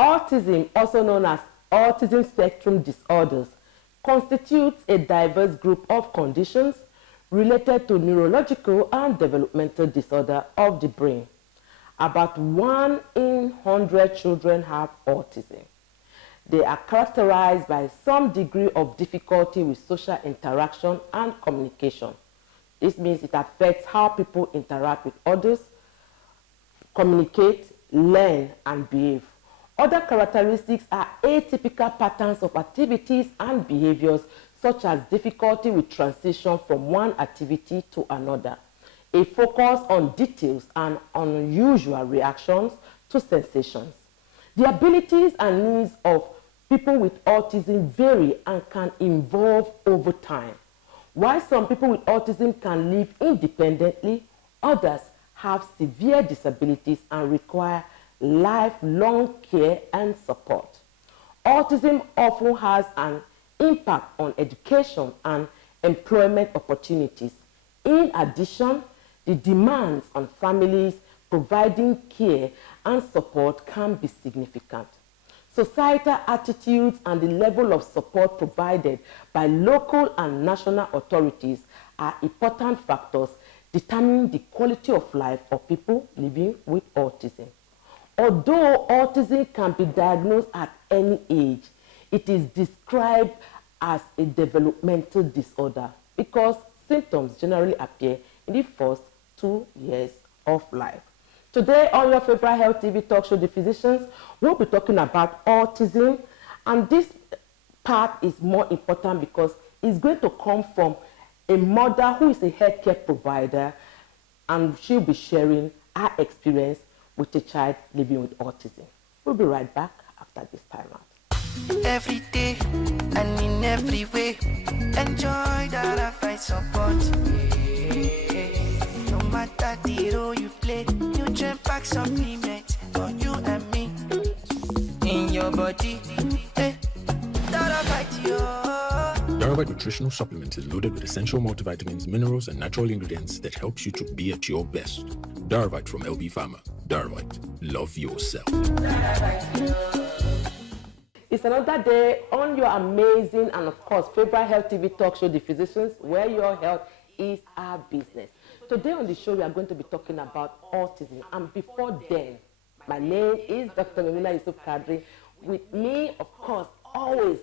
Autism, also known as autism spectrum disorders, constitutes a diverse group of conditions related to neurological and developmental disorder of the brain. About 1 in 100 children have autism. They are characterized by some degree of difficulty with social interaction and communication. This means it affects how people interact with others, communicate, learn, and behave. Other characteristics are atypical patterns of activities and behaviors, such as difficulty with transition from one activity to another, a focus on details and unusual reactions to sensations. The abilities and needs of people with autism vary and can evolve over time. While some people with autism can live independently, others have severe disabilities and require lifelong care and support. Autism often has an impact on education and employment opportunities. In addition, the demands on families providing care and support can be significant. Societal attitudes and the level of support provided by local and national authorities are important factors determining the quality of life of people living with autism. Although autism can be diagnosed at any age, it is described as a developmental disorder because symptoms generally appear in the first 2 years of life. Today on your favorite Health TV talk show, The Physicians, we'll be talking about autism, and this part is more important because it's going to come from a mother who is a healthcare provider, and she'll be sharing her experience with a child living with autism. We'll be right back after this time out. Every day and in every way, enjoy that I find support. No matter the role you play, nutrient pack supplement for you and me. In your body, that I fight you. Darvite nutritional supplement is loaded with essential multivitamins, minerals, and natural ingredients that helps you to be at your best. Darvite from LB Pharma. Darvite, love yourself. It's another day on your amazing and, of course, favorite Health TV talk show, The Physicians, where your health is our business. Today on the show, we are going to be talking about autism. And before then, my name is Dr. Memila Yusuf Kadri. With me, of course, always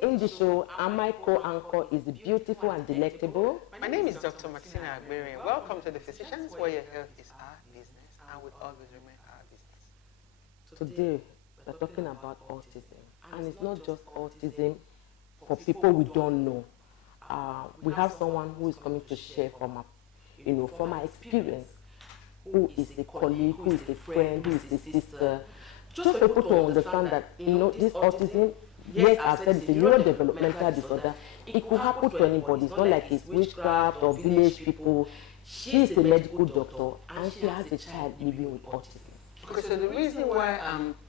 in the show, and my co-anchor is the beautiful and delectable. My name is Dr. Martina AIGBE. Welcome to The Physicians, where your health is our business and will always remain our business. Today, we're talking about autism. And it's not just autism for people we don't know. We have someone who is coming to share from our experience, who is a colleague, who is a friend, who is a sister, just for people to understand that, this autism, yes, I've said it's a neurodevelopmental disorder. It could happen to anybody. It's not like it's witchcraft or village people. She's a medical doctor and she has a child living with autism. Okay, so the reason why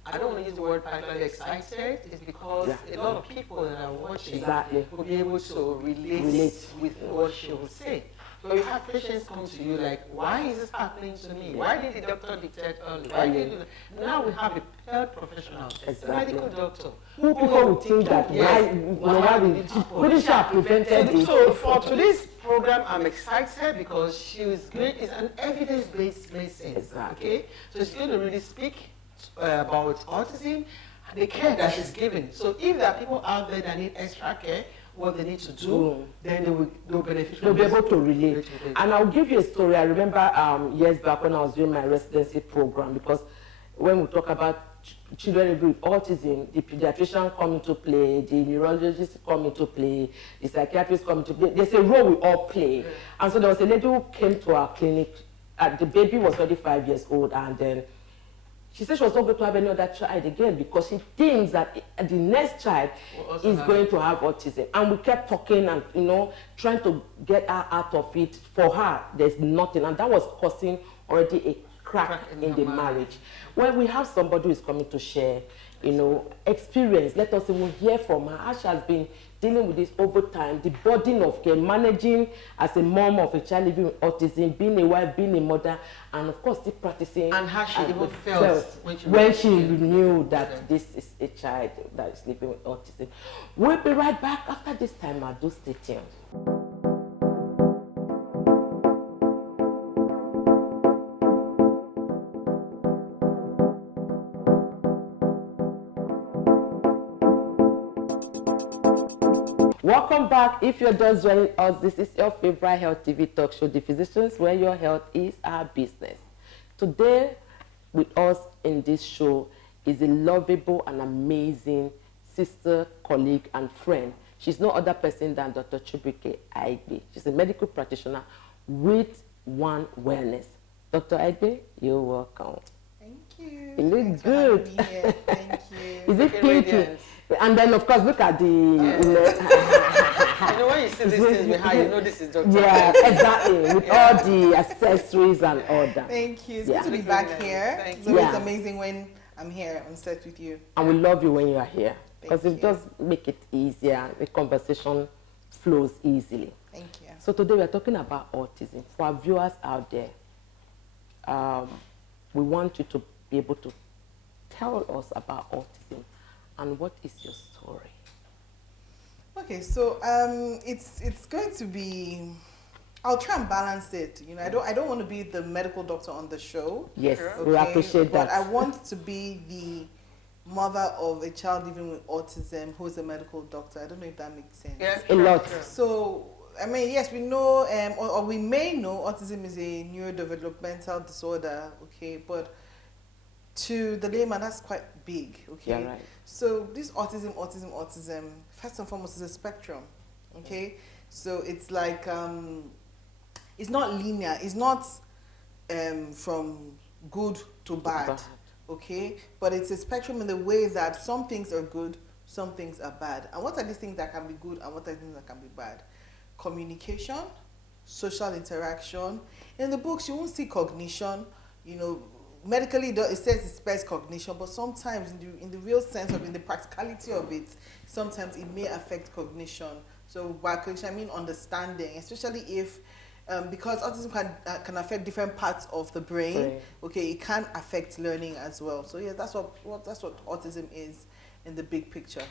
I don't want to use the word particularly excited is because a lot of people that are watching will be able to relate with what she will say. So you have patients come to you like, why is this happening to me? Why did the doctor detect early? Why did you do that? Now we have a health professional, a medical doctor. Who people would think that why we couldn't she have prevented it? So for today's program, I'm excited because she is great. It's an evidence-based medicine. Okay, so she's going to really speak about autism and the care that she's giving. So if there are people out there that need extra care, what they need to do, then they'll benefit. They'll be able to relate. And I'll give you a story. I remember years back when I was doing my residency program, because when we talk about children with autism, the pediatrician come into play, the neurologist come into play, the psychiatrist come into play. There's a role we all play. And so there was a lady who came to our clinic. The baby was already 5 years old, and then she said she was not going to have any other child again because she thinks that the next child is going to have autism. And we kept talking and, trying to get her out of it. For her, there's nothing. And that was causing already a crack in the marriage. When we have somebody who is coming to share, experience. Let us even hear from her how she has been dealing with this over time, the burden of care, managing as a mom of a child living with autism, being a wife, being a mother, and of course still practicing. And how she even felt when she knew that this is a child that is living with autism. We'll be right back after this time. Do stay tuned. Welcome back. If you're just joining us, this is your favorite health TV talk show, The Physicians, where your health is our business. Today, with us in this show is a lovable and amazing sister, colleague, and friend. She's no other person than Dr. CHIBUKI AIGBE. She's a medical practitioner with One Wellness. Dr. AIGBE, you're welcome. Thank you. You look good. Thank you. Is it pinky? And then, of course, look at the... You know, when you see these things behind, you know this is Dr. Yeah, exactly. With all the accessories and all that. Thank you. It's good to be back here. It's always amazing when I'm here on set with you. And we love you when you are here. Because it does make it easier. The conversation flows easily. Thank you. So today we are talking about autism. For our viewers out there, we want you to be able to tell us about autism and what is your story. Okay, so it's going to be, I'll try and balance it. You know, I don't want to be the medical doctor on the show. Yes, we appreciate that. But I want to be the mother of a child living with autism who is a medical doctor. I don't know if that makes sense. Yeah, a lot. So, I mean, yes, we know, or we may know autism is a neurodevelopmental disorder, okay, but to the layman, that's quite big, okay? Yeah, right. So this autism, first and foremost is a spectrum, okay? So it's like, it's not linear, it's not from good to bad, okay? But it's a spectrum in the way that some things are good, some things are bad. And what are these things that can be good and what are things that can be bad? Communication, social interaction. In the books, you won't see cognition, you know, medically it says it spells cognition, but sometimes in the real sense of in the practicality of it, sometimes it may affect cognition. So by cognition I mean understanding, especially if because autism can affect different parts of the brain. Okay, it can affect learning as well. So yeah, that's what autism is in the big picture.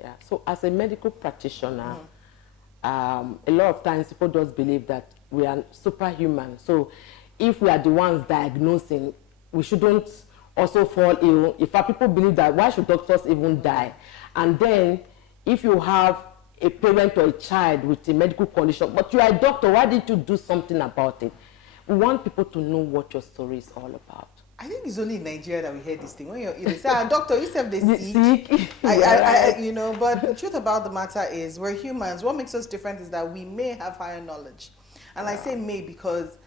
Yeah. So as a medical practitioner, a lot of times people just believe that we are superhuman. So if we are the ones diagnosing, we shouldn't also fall ill. In fact, people believe that why should doctors even die? And then if you have a parent or a child with a medical condition, but you are a doctor, why didn't you do something about it? We want people to know what your story is all about. I think it's only in Nigeria that we hear this thing. When you say, doctor, you said they sick. You know, but the truth about the matter is we're humans. What makes us different is that we may have higher knowledge. And I say may because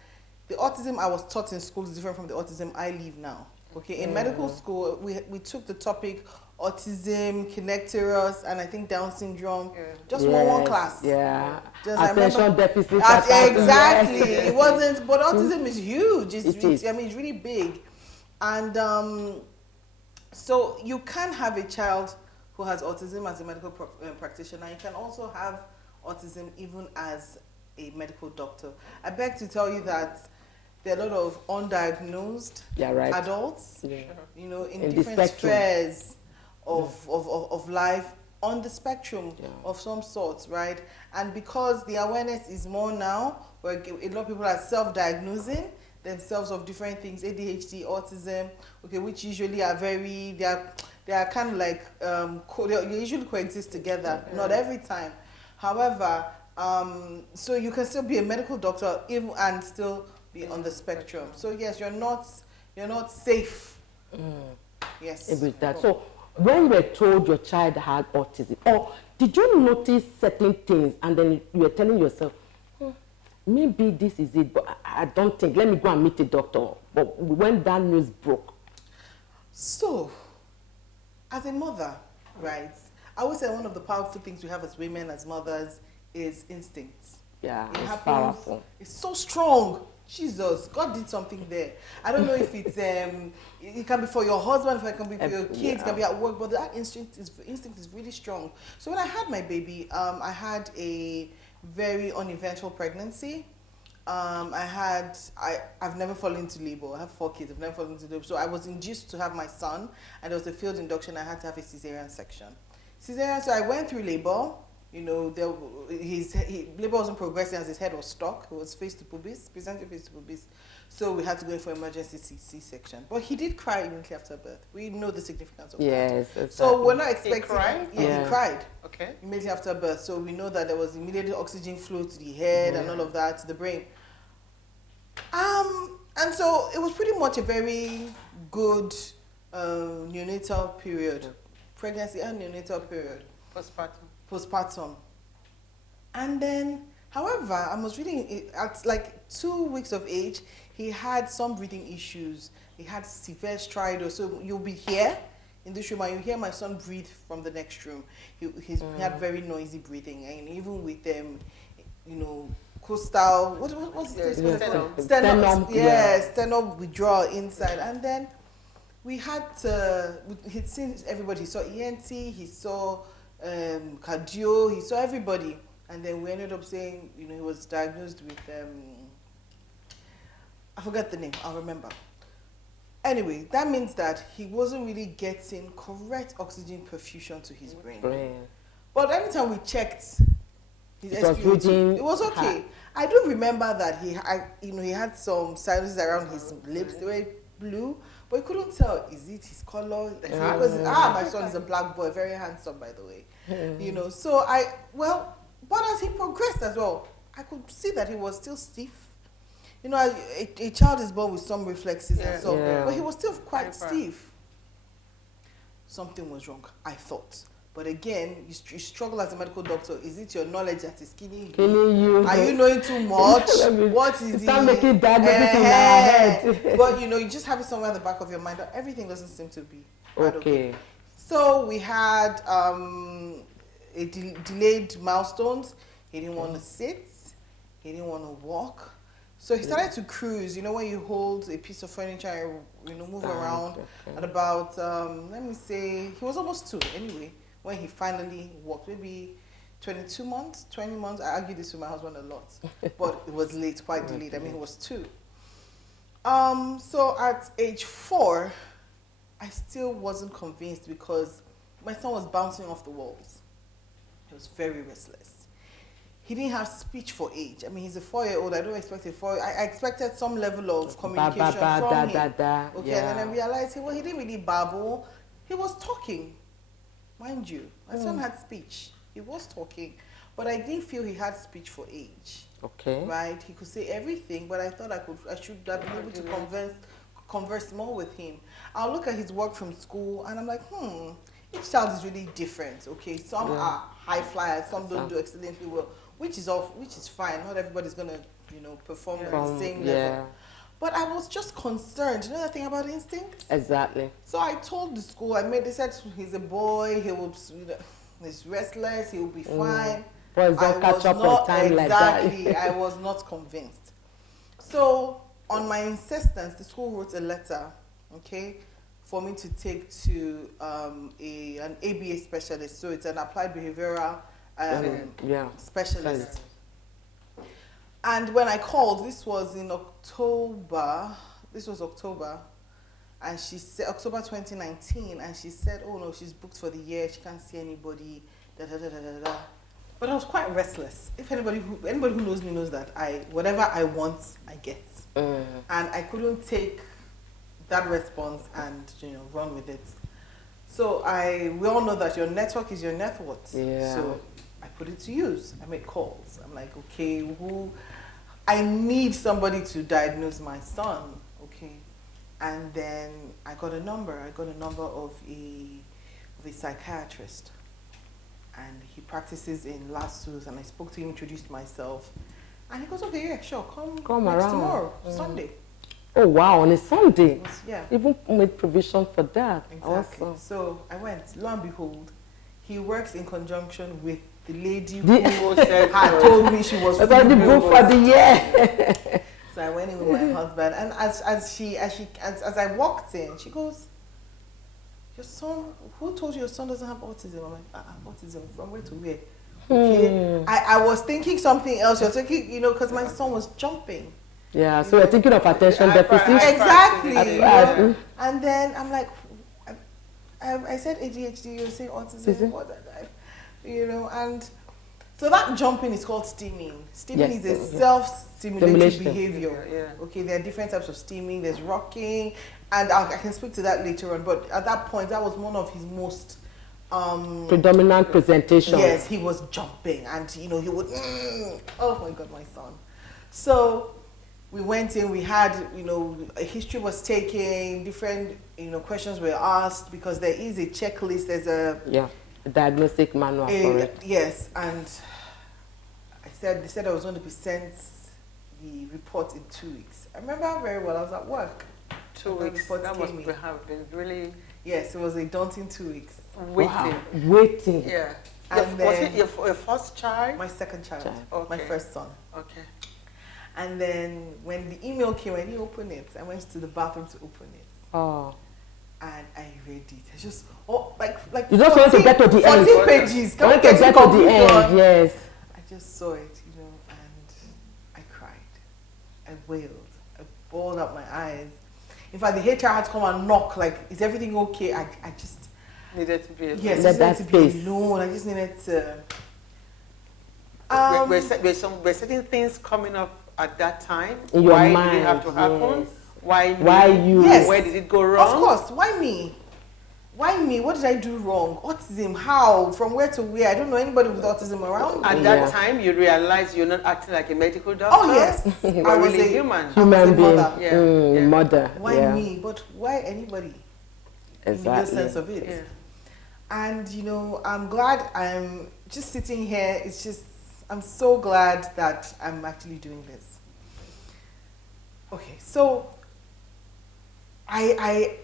the autism I was taught in school is different from the autism I live now. Okay, in medical school, we took the topic autism, connectors, and I think Down syndrome. Just one class. Yeah. Just, attention deficit. Exactly. It wasn't, but autism is huge. I mean, it's really big. And so you can have a child who has autism as a medical practitioner. You can also have autism even as a medical doctor. I beg to tell you that there are a lot of undiagnosed adults, you know, in different spheres of life on the spectrum of some sorts, right? And because the awareness is more now, where a lot of people are self-diagnosing themselves of different things, ADHD, autism, okay, which usually are they are kind of like, they usually coexist together, not every time. However, so you can still be a medical doctor even and still be on the spectrum. So yes, you're not safe. Yes. With that. So when you were told your child had autism, or did you notice certain things and then you were telling yourself, maybe this is it, but I don't think, let me go and meet a doctor. But when that news broke. So, as a mother, right, I would say one of the powerful things we have as women, as mothers, is instincts. Yeah, it it's happens, powerful. It's so strong. Jesus, God did something there. I don't know if it's it can be for your husband, if it can be for your kids, it can be at work, but that instinct is really strong. So when I had my baby, I had a very uneventful pregnancy. I've never fallen into labor. I have 4 kids. I've never fallen into labor. So I was induced to have my son, and there was a field induction. I had to have a cesarean section. Cesarean. So I went through labor. You know, labor wasn't progressing as his head was stuck. He was face to pubis, presenting face to pubis. So we had to go in for emergency C-section. But he did cry immediately after birth. We know the significance of that. Yes. Exactly. So we're not expecting. He cried? Yeah, he cried. Okay. Immediately after birth. So we know that there was immediate oxygen flow to the head and all of that, to the brain. And so it was pretty much a very good neonatal period, pregnancy and neonatal period. Postpartum. And then, however, I was reading, at like 2 weeks of age, he had some breathing issues. He had severe stridor. So you'll be here in this room and you hear my son breathe from the next room. He had very noisy breathing, and even with you know, coastal, what's this? Sternum withdrawal inside. And then we had he'd seen everybody. He saw ENT, he saw cardio, he saw everybody. And then we ended up saying, you know, he was diagnosed with, I forgot the name, I'll remember. Anyway, that means that he wasn't really getting correct oxygen perfusion to his brain. But anytime we checked his SpO2, it was okay. I do remember that he had some sinuses around his lips. They were blue, but you couldn't tell, is it his color? Because my son is a black boy, very handsome, by the way. You know, so but as he progressed as well, I could see that he was still stiff. You know, a child is born with some reflexes and so, but he was still quite stiff. Something was wrong, I thought. But again, you struggle as a medical doctor. Is it your knowledge that is killing you? Are you knowing too much? What is Start making diagnoses in our head. But you know, you just have it somewhere at the back of your mind that everything doesn't seem to be okay. So we had delayed milestones. He didn't want to sit. He didn't want to walk. So he started to cruise. You know, when you hold a piece of furniture and, you know, move around. At about, let me say, he was almost 2 anyway, when he finally walked. Maybe 22 months, 20 months. I argued this with my husband a lot. But it was late, quite delayed. I mean, he was 2. So at age 4, I still wasn't convinced because my son was bouncing off the walls. He was very restless. He didn't have speech for age. I mean, he's a 4-year-old. I don't expect a 4-year-old. I expected some level of communication from him. Okay, and then I realized, well, he didn't really babble. He was talking, mind you. My son had speech. He was talking, but I didn't feel he had speech for age. Okay. Right? He could say everything, but I thought I should have been able to converse more with him. I'll look at his work from school, and I'm like, each child is really different. Okay, some are high flyers, some don't do excellently well, which is fine. Not everybody's gonna, you know, perform at the same level. But I was just concerned. You know the thing about instinct? Exactly. So I told the school. They said he's a boy. He will, you know, he's restless. He will be fine. Boys don't catch up on time like that. Exactly. I was not convinced. So on my insistence, the school wrote a letter, okay, for me to take to an ABA specialist. So it's an applied behavioral specialist. And when I called, this was in October. This was October. And she said, October 2019. And she said, oh no, she's booked for the year. She can't see anybody. Da, da, da, da, da, da. But I was quite restless. If anybody who knows me knows that whatever I want, I get. And I couldn't take that response and, you know, run with it. So we all know that your network is your net worth. Yeah. So I put it to use. I make calls. I'm like, okay, I need somebody to diagnose my son. Okay. And then I got a number. I got a number of a psychiatrist. And he practices in Lassus, and I spoke to him, introduced myself. And he goes, okay, yeah, sure, come around tomorrow, Sunday. Oh, wow, on a Sunday? Yeah. Even made provision for that. Exactly. Awesome. So I went, lo and behold, he works in conjunction with the lady who had told me she was the book for the year. So I went in with my husband, and as I walked in, she goes, "Your son? Who told you your son doesn't have autism?" I'm like, "Autism? From where to where?" Okay. I was thinking something else. You're thinking, because my son was jumping. Yeah, so you're thinking of attention deficit. Exactly. And then I'm like, I said ADHD, you're saying autism, what did I, and so that jumping is called steaming. Steaming is a self-stimulating behavior. Yeah. Okay, there are different types of steaming. There's rocking, and I can speak to that later on. But at that point, that was one of his most predominant presentations. Yes, he was jumping, and he would. Oh my God, my son. So we went in. We had a history was taken. Different questions were asked because there is a checklist. There's a diagnostic manual for it. Yes, and they said I was going to present the report in 2 weeks. I remember very well. I was at work. 2 weeks. That must have been really. Yes, it was a daunting 2 weeks. Waiting. Wow. Waiting. Yeah. And was it your first child? My second child. Okay. My first son. Okay. And then when the email came, I didn't open it. I went to the bathroom to open it. Oh. And I read it. I just like you just want to get to the 14 end. 14 pages. Can we get to the end? Yes. I just saw it, and I cried. I wailed. I bawled out my eyes. In fact, the HR had to come and knock. Like, is everything okay? I just needed to be alone. Yes, I needed to be alone. I just needed to. Were certain things coming up at that time? In your Why mind, did it have to happen? Yes. Why you? Yes. Where did it go wrong? Of course. Why me? Why me? What did I do wrong? Autism? How? From where to where? I don't know anybody with autism around. At that time, you realized you're not acting like a medical doctor. Oh yes, I was a human being. Mother. Mother. Why me? But why anybody? Exactly. In the sense of it. Yeah. And I'm glad I'm just sitting here. It's just I'm so glad that I'm actually doing this. Okay, so I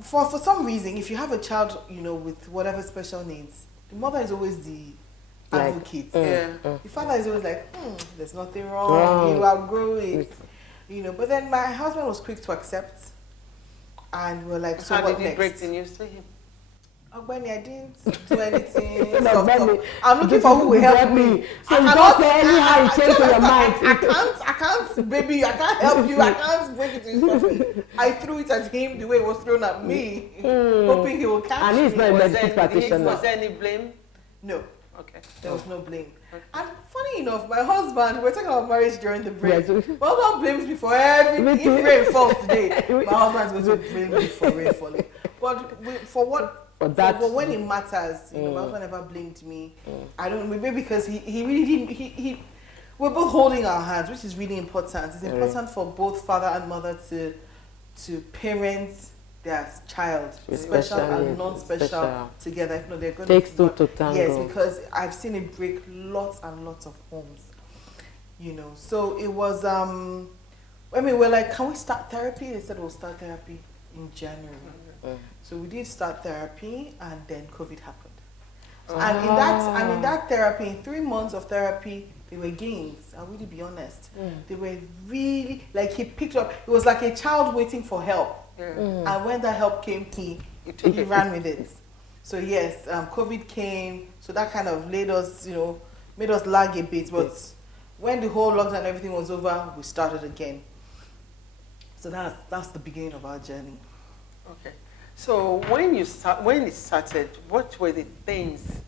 for some reason, if you have a child, with whatever special needs, the mother is always the advocate. The father is always like, there's nothing wrong. You outgrow it. But then my husband was quick to accept, and we're like, so how what did next? you break the news to him? Benny, I didn't do anything. Benny, I'm looking for who will help me. So you don't say anyhow you change your mind. I can't, baby, I can't help you. I can't break it to you. I threw it at him the way it was thrown at me, hoping he will catch me. And he's not a medical practitioner. Was there any blame? No. Okay. There was no blame. Okay. And funny enough, my husband, we're talking about marriage during the break. Yes. My husband blames me for everything. If rain falls today, my husband's going to blame me for rain falling. But for what? But when it matters, my husband never blamed me. I don't, maybe because he really didn't, we're both holding our hands, which is really important. It's important for both father and mother to parent their child, special and non-special together. If not, they're going takes two to tango. Yes, because I've seen it break lots and lots of homes. So it was, we're like, can we start therapy? They said we'll start therapy in January. So we did start therapy, and then COVID happened. And in that therapy, in 3 months of therapy, there were gains. I'll really be honest. They were really, like, he picked up. It was like a child waiting for help. And when that help came, he ran with it. So yes, COVID came. So that kind of made us lag a bit. But when the whole lockdown and everything was over, we started again. So that's the beginning of our journey. Okay. So when it started, what were the things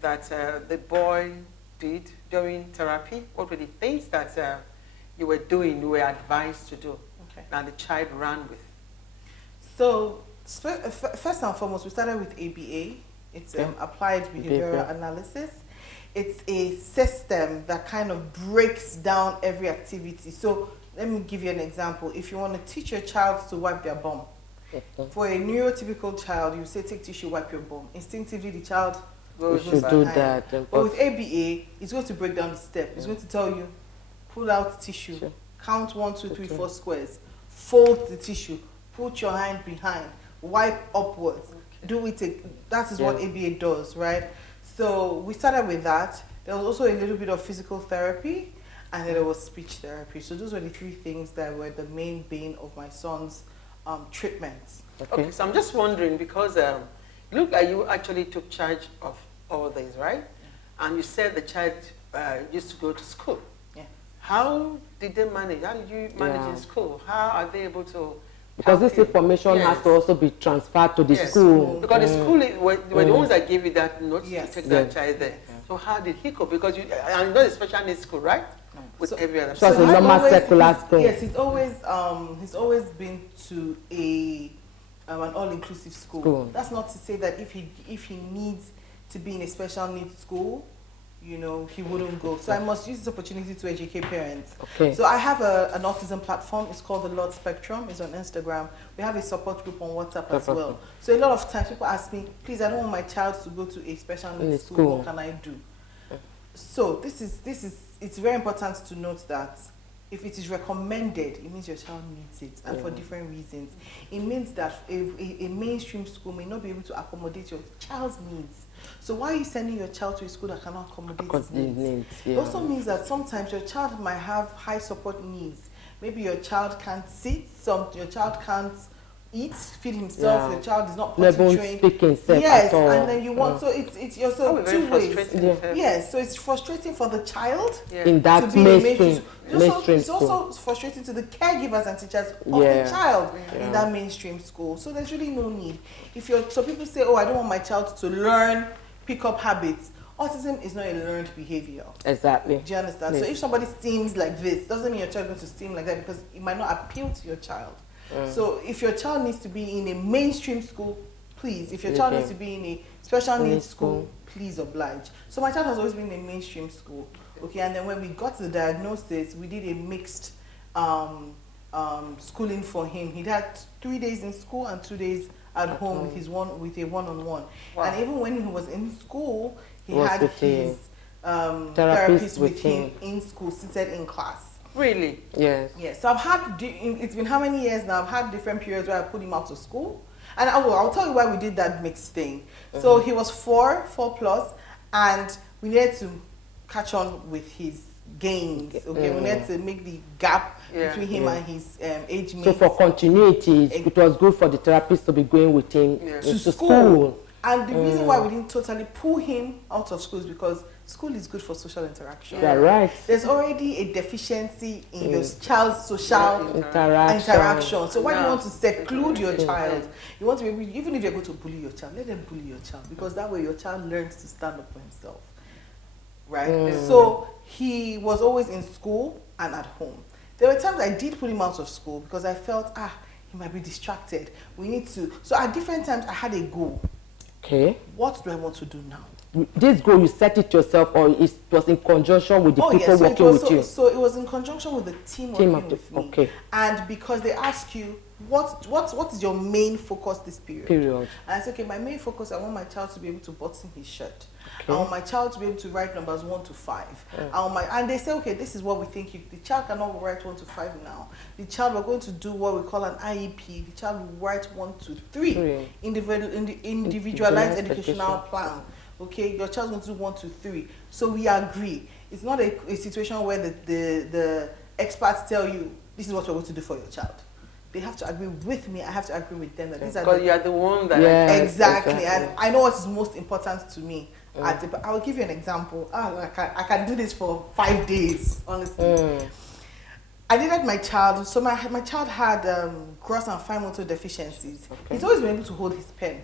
that the boy did during therapy? What were the things that you were doing, you were advised to do, that the child ran with? So first and foremost, we started with ABA. It's Applied Behavioral Analysis. It's a system that kind of breaks down every activity. So let me give you an example. If you want to teach your child to wipe their bum, for a neurotypical child, you say take tissue, wipe your bum. Instinctively, the child goes do that. But with ABA, it's going to break down the step. It's going to tell you, pull out tissue, count 1, 2, 3, 4 squares, fold the tissue, put your hand behind, wipe upwards. Do it. That is what ABA does, right? So we started with that. There was also a little bit of physical therapy, and then there was speech therapy. So those were the three things that were the main bane of my son's treatments. Okay, so I'm just wondering, because it looked like you actually took charge of all these, right? And you said the child used to go to school. Yeah. How did they manage? How did you manage in school? How are they able to? Because this information has to also be transferred to the school. Because the school were the ones that gave you that note to take that child there. Yes. So how did he cope? Because you, and you know, the special needs school, right? With every other. So it's a normal secular school. Yes, he's always been to an all-inclusive school. That's not to say that if he needs to be in a special needs school, you know, he wouldn't go. So I must use this opportunity to educate parents. Okay. So I have an autism platform. It's called the Lord Spectrum. It's on Instagram. We have a support group on WhatsApp as well. So a lot of times people ask me, please, I don't want my child to go to a special needs school. What can I do? So it's very important to note that if it is recommended, it means your child needs it, and for different reasons. It means that a mainstream school may not be able to accommodate your child's needs. So why are you sending your child to a school that cannot accommodate his needs? It also means that sometimes your child might have high support needs. Maybe your child can't sit, your child can't eat, feed himself, your child is not potty trained. Yes, and then you want, so it's also two ways. Yes, so it's frustrating for the child in that to be mainstream. It's also frustrating to the caregivers and teachers of the child in that mainstream school. So there's really no need. So people say, oh, I don't want my child to learn, pick up habits. Autism is not a learned behavior. Exactly. Do you understand? So if somebody steams like this, doesn't mean your child is going to steam like that, because it might not appeal to your child. So if your child needs to be in a mainstream school, please. If your child needs to be in a special needs school, please oblige. So my child has always been in a mainstream school. Okay, and then when we got to the diagnosis, we did a mixed schooling for him. He had 3 days in school and 2 days at home with a one-on-one. And even when he was in school, he had his therapist with him in school, seated in class. Really? Yes. Yes. So I've had, it's been how many years now? I've had different periods where I put him out of school. And I'll tell you why we did that mixed thing. So he was 4 plus, and we needed to catch on with his gains. Okay, we needed to make the gap between him and his age mates. So for continuity, it was good for the therapist to be going with him to school. And the reason why we didn't totally pull him out of school is because school is good for social interaction. Yeah, right. There's already a deficiency in your child's social interaction. So why do you want to seclude your child? You want to be, even if you're going to bully your child, let them bully your child, because that way your child learns to stand up for himself. Right? So he was always in school and at home. There were times I did put him out of school because I felt, he might be distracted. We need to. So at different times I had a goal. Okay. What do I want to do now? This goal, you set it yourself, or it was in conjunction with the people working with you? So it was in conjunction with the team working with me. Okay. And because they ask you, what is your main focus this period? And I said, okay, my main focus, I want my child to be able to button his shirt. Okay. I want my child to be able to write numbers 1 to 5. And they say, okay, this is what we think. The child cannot write 1 to 5 now. The child, we're going to do what we call an IEP. The child will write 1 to 3. Individualized educational plan. Okay, your child's going to do 1 to 3. So we agree. It's not a situation where the experts tell you, this is what we're going to do for your child. They have to agree with me. I have to agree with them. That these are because you are the one that... Exactly. And I know what is most important to me. I will give you an example. I can do this for 5 days, honestly. I needed my child. So my child had gross and fine motor deficiencies. He's always been able to hold his pen.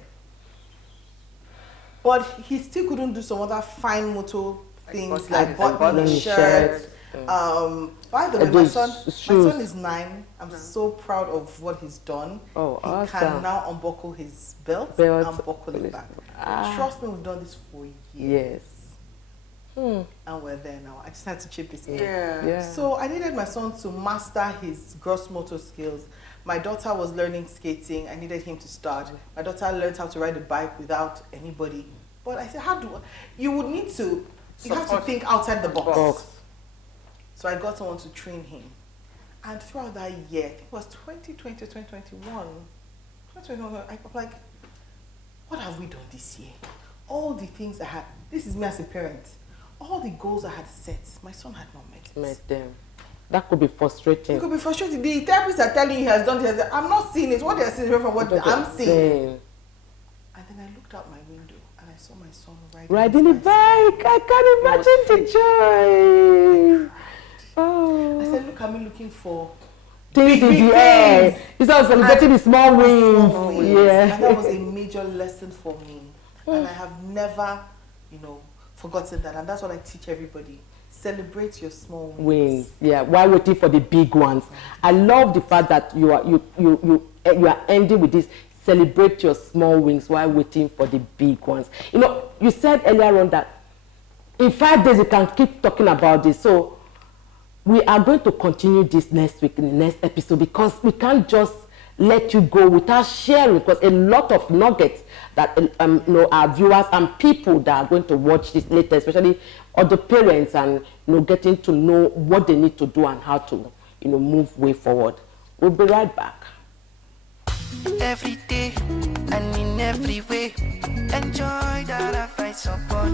But he still couldn't do some other fine motor things like buttoning his shirt. By the way, my son is 9. I'm so proud of what he's done. He can now unbuckle his belt and buckle it back. Trust me, we've done this for years. And we're there now. I just had to chip this in. So I needed my son to master his gross motor skills. My daughter was learning skating. I needed him to start. My daughter learned how to ride a bike without anybody. But I said, you would need to, you have to think outside the box. So I got someone to train him. And throughout that year, I think it was 2020 or 2021, I'm like, what have we done this year? All the things I had, this is me as a parent. all the goals I had set, my son had not met it. Met them. That could be frustrating. It could be frustrating. The therapists are telling you he has done this. I'm not seeing it. What they're seeing is different from what I'm seeing. And then I looked out my window and I saw my son riding a bike. I can imagine the joy. Oh. I said, look at me looking for things in the air. He's also celebrating the small wins. Yeah. And that was a major lesson for me. And I have never, forgotten that. And that's what I teach everybody. Celebrate your small wins. Yeah, while waiting for the big ones. I love the fact that you are ending with this. Celebrate your small wins while waiting for the big ones. You said earlier on that in 5 days you can keep talking about this. So we are going to continue this next week in the next episode, because we can't just let you go without sharing, because a lot of nuggets that our viewers and people that are going to watch this later, especially other parents, and getting to know what they need to do and how to move way forward. We'll be right back. Every day and in every way, enjoy that I find support.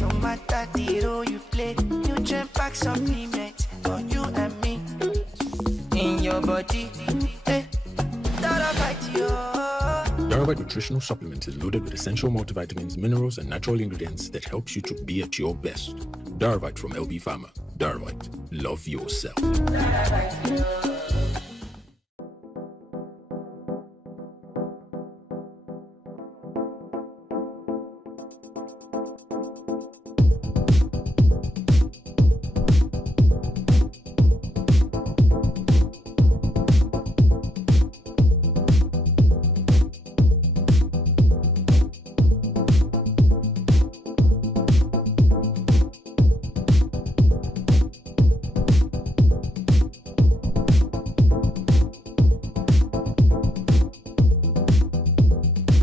No matter the role you play, you jump back some limits for you and me. In your body, that I fight you. Darvite nutritional supplement is loaded with essential multivitamins, minerals, and natural ingredients that helps you to be at your best. Darvite from LB Pharma. Darvite, love yourself.